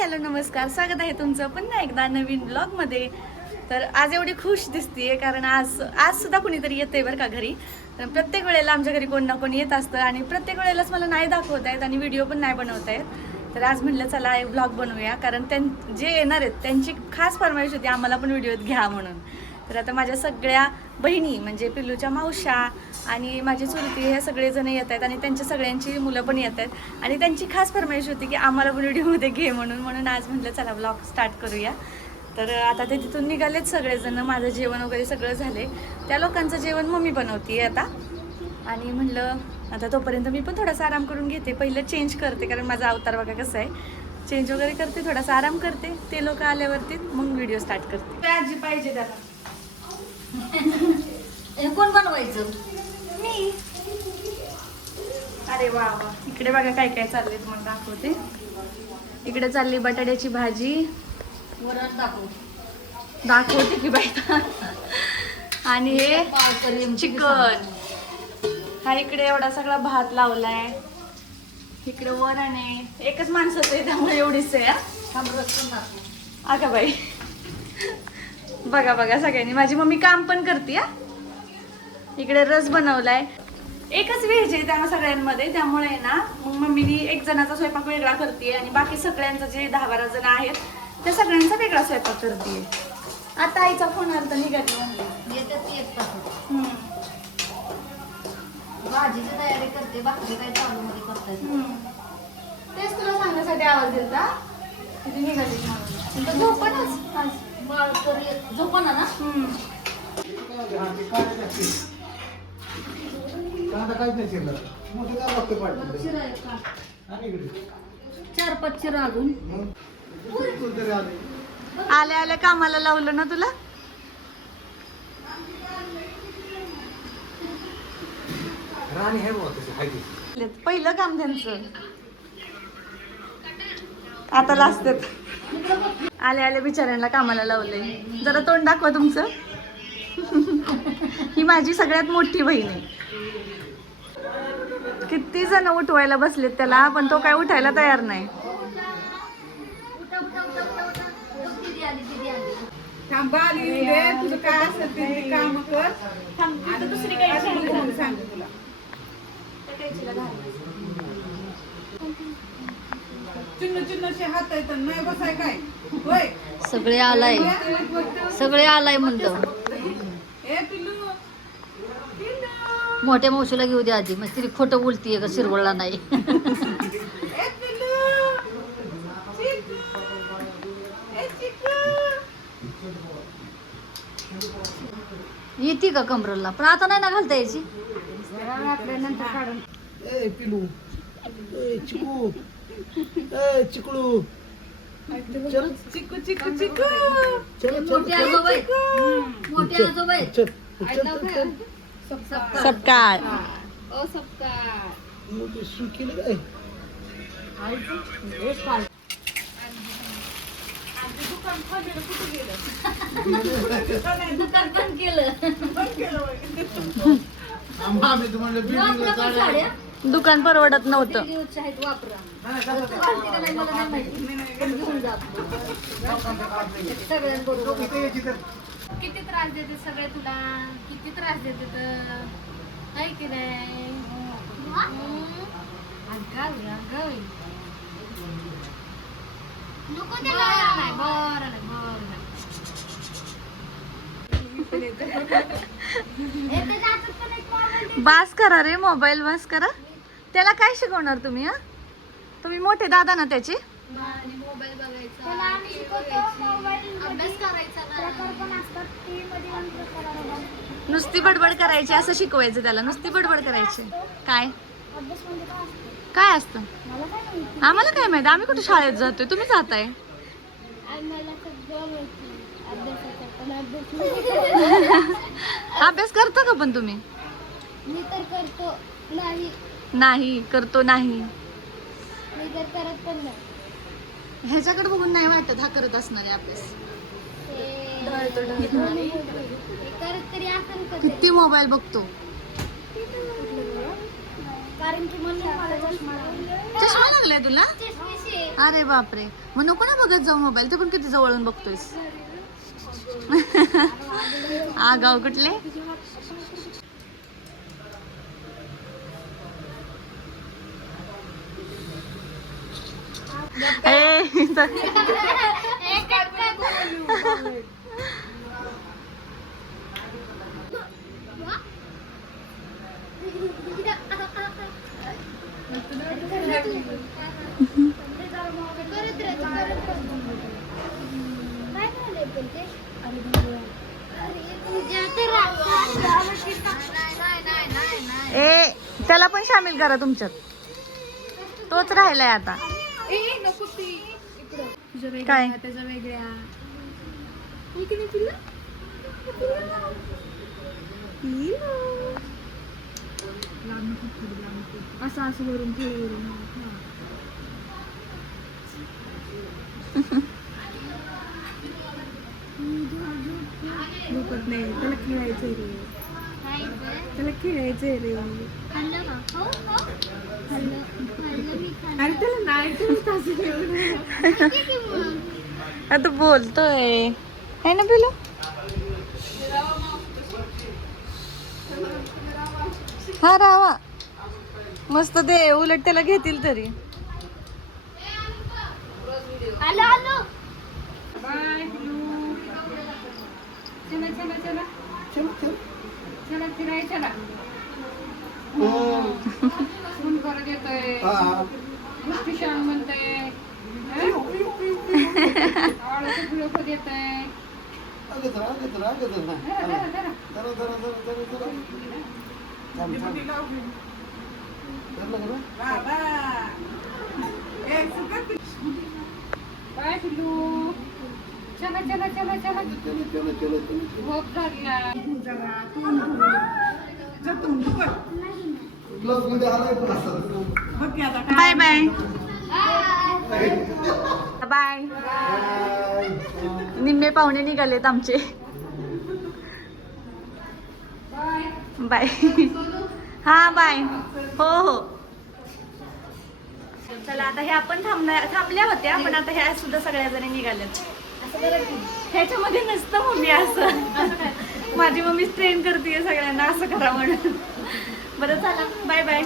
Hello नमस्कार, स्वागत आहे तुमचं पुन्हा एकदा नवीन ब्लॉगमध्ये. तर आज एवढी खुश दिसतीये कारण आज सुद्धा कुणीतरी येतंय बरं का घरी. तर प्रत्येक वेळेला आमच्या घरी कोण ना कोण येत असतं आणि प्रत्येक वेळेलाच मला नाही दाखवत आहेत आणि व्हिडिओ पण नाही बनवत आहेत. तर आज म्हटलं चला एक ब्लॉग बनवूया कारण जे येणार आहेत त्यांची खास फरमाईश होती आम्हाला पण व्हिडिओत घ्या म्हणून. तर आता माझ्या सगळ्या बहिणी म्हणजे पिल्लूच्या मावशा आणि माझी चुलती हे सगळेजण येत आहेत आणि त्यांच्या सगळ्यांची मुलं पण येत आहेत आणि त्यांची खास फरमाईश होती की आम्हाला पण व्हिडिओमध्ये घे म्हणून आज म्हटलं चला ब्लॉग स्टार्ट करूया. तर आता ते तिथून निघालेत सगळेजण, माझं जेवण वगैरे सगळं झाले. त्या लोकांचं जेवण मम्मी बनवते आता आणि म्हटलं आता तोपर्यंत मी पण थोडासा आराम करून घेते. पहिलं चेंज करते कारण माझा अवतार बघा कसं आहे, चेंज वगैरे करते, थोडासा आराम करते. ते लोक आल्यावरती मग व्हिडिओ स्टार्ट करते. आजी पाहिजे त्याला कोण बनवायचं? मी. अरे वा वा, इकडे बघा काय काय चाललंय तुम्हाला दाखवते. इकडे चालली बटाट्याची भाजी, वरण दाखवते की बाई. आणि हे चिकन. हा इकडे एवढा सगळा भात लावलाय, इकडे वरण आहे. एकच माणसाचं आहे त्यामुळे एवढीच आहे. अगं बाई बघा बघा सगळ्यांनी, माझी मम्मी काम पण करते. इकडे रस बनवलाय, एकच व्हेज आहे त्या सगळ्यांमध्ये, त्यामुळे ना मग मम्मीनी एक जणाचा स्वयंपाक वेगळा करते आणि बाकी सगळ्यांचं जे 10-12 जण आहेत त्या सगळ्यांचा वेगळा स्वयंपाक करते. आता आईचा फोन आला तर निघाली म्हणली भाजीची तयारी करते, बाकी काय चालू मध्ये करतात. तेच तुला सांगण्यासाठी आवाज दिला तिथे निघाली म्हणून. झोपणच आज झोपणा ना. चार 5 चिरा अजून आल्या आल्या कामाला लावलं ना तुला. पहिलं काम त्यांचं आता लाजतात. आल्या आल्या बिचाऱ्यांना कामाला लावलंय. जरा तोंड दाखवा तुमचं. ही माझी सगळ्यात मोठी बहीण आहे. किती जण उठवायला बसलेत त्याला पण तो काय उठायला तयार नाही. तुझं काय असेल ते काम कर. दुसरी काही सांग तुला. चिन्ह चिन्हचे हात आहेत नाही बसाय काय होय. सगळे आलाय म्हणलं. ए पिल्लू मोठ्या मावशीला घेऊ दे आधी, मग तिने खोटं बोलतीये का शिरवळला नाही. ए पिल्लू चिकू ए चिकू. येते का कमरला, पण आता नाही ना घालता यायची. ए पिलू, ए चिकू, ए चिकलू, चल चिकू चिकू चिकू. चल मोठे आजोबा आहेत. मोठे आजोबा आहेत. चल चल चल. सपकाळ. ओ सपकाळ. मोठी सुकील काय दुकान पण केलं. आम्ही तुम्हाला बिल्डिंगला साड्या दुकान परवडत नव्हतं. दिवसच्या आहेत, वापरा. घालते का नाही मला नाही माहिती, पण घेऊन जा. सगळ्यांबरोबर. किती त्रास देते सगळे तुला, किती त्रास देते तर काय की नाही. बास करा रे मोबाईल, बास करा. त्याला काय शिकवणार तुम्ही? तुम्ही मोठे दादा ना त्याचे. मोबाईल बघायचा, अभ्यास करायचा नुसती बडबड करायची असं शिकवायचं त्याला. नुसती बडबड करायची. काय काय असतं आम्हाला काय माहिती, आम्ही कुठे शाळेत जातोय, तुम्ही जाताय. अभ्यास करता का पण तुम्ही? मी तर करतो नाही. नाही करतो नाही. मी तर करत पण नाही. ह्याच्याकडे बघून नाही वाटत हा करत असणार आहे अभ्यास. करत तरी असेल का? किती मोबाईल बघतो. कारण की म्हणून मला चष्मा लागलाय तुला? चष्मेशी अरे बापरे, मग नको ना बघत जाऊ मोबाईल, ते पण किती जवळून बघतोयस. आगाव कुठले. ए त्याला पण सामील करा तुमच्यात, तोच राहिलाय आता. काय त्याच्या वेगळ्या असं असं वरून झोपत नाही, त्याला खेळायचंय रे, त्याला खेळायचंय रे. अरे त्याला नाही आता बोलतोय है ना पिलू. हा रावा मस्त, ते उलट त्याला घेतील तरी. बाय चला चला चला चला फिराय चला. फोन करत येतोय, गोष्टी शान म्हणतोय, आवडतं लोक येतंय. बाय पिल्लू, चला चला चला चला. झोप झाली. Bye bye bye. निम्मे पाहुणे निघालेत आमचे. बाय. हा बाय. हो हो चला, आता हे आपण थांबल्या होत्या, पण आता ह्या सुद्धा सगळ्या जणी निघाल्यात. ह्याच्यामध्ये नसतं मम्मी असं. माझी मम्मी ट्रेन करते सगळ्यांना असं करा म्हणून. बरं चला बाय बाय.